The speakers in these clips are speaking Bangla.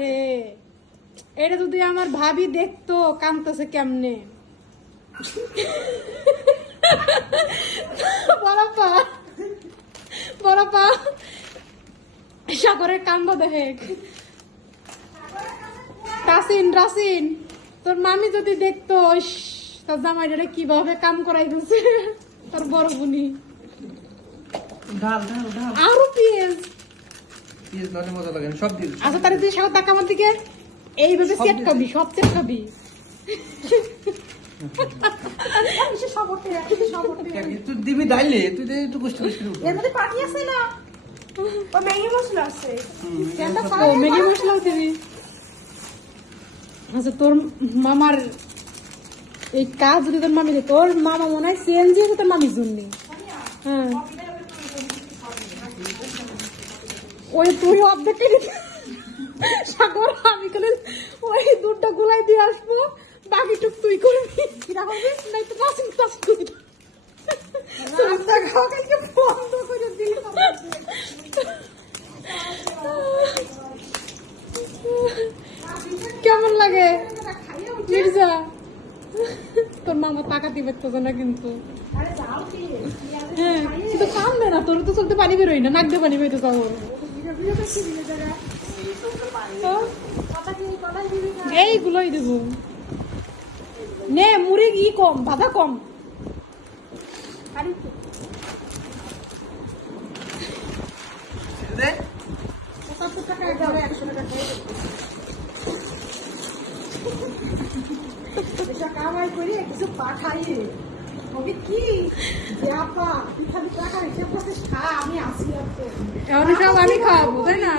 রে, এটা যদি আমার ভাবি দেখতো কাঁদতেছে কেমনে। বড়পা বড়পা সাগরের কান্দ দেখে। রাসিন রাসিন, তোর মামি যদি দেখতো তোর জামাইটা কিভাবে কাম করাই দিচ্ছে তোর বড় বুনি। আরো পেঁয়াজ আচ্ছা, তাহলে তুই সাগর টাকা আমার দিকে এইভাবে সেট খাবি, সব সেট খাবি। তুই দিবি ডাইলে, তুই একটু কষ্ট পাঠিয়েছে না, ম্যাগি মশলা আছে, ম্যাগি মশলাও দিবি। আচ্ছা, তোর মামার এই কাজ যদি তোর মামি, তোর মামা মনে হয় সিএনজি তোর মামির জন্য। হ্যাঁ, ওই তুই অর্ধেক সাগর, আমি করে ওই দুধটা গুলাই দিয়ে আসবো, বাকিটুক তুই করবি। নাই তো বন্ধ করে দিল। কেমন লাগে মির্জা? তোর মামা টাকা দিবে তো না কিন্তু। হ্যাঁ, কিন্তু কামবে না, তোর তো চলতে পানি বেরোই না, নাক দিয়ে পানি বেরোতে যাবো। এইগুলোই দেবো। নে মুড়ি ই কম, বাধা কম। কামাই করে কিছু পাঠাইয়ে কি টাকা হিসাব করতে, আমি আসি সব আমি খাওয়াবো, তাই না?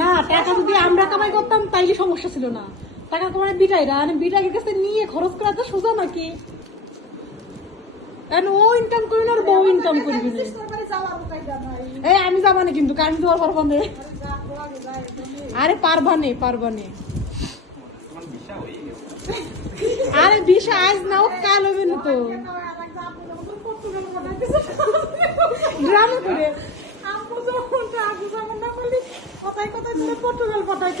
না, টাকা যদি আমরা কামাই করতাম তাইলে সমস্যা ছিল না। টাকা কামাই বিটাইরা, বিটাইয়ের কাছে নিয়ে খরচ করা তো সোজা নাকি? ও ইনকাম করবি না, বউ ইনকাম করবি না। এই আমি যাবা না কিন্তু, কারণ তোমার পারবা না। আরে পারবা নে। আরে দিশা আজ নাও, কাল হবে না তো। গ্রামে করে কথায় কথায় পর্তুগাল পাঠাই।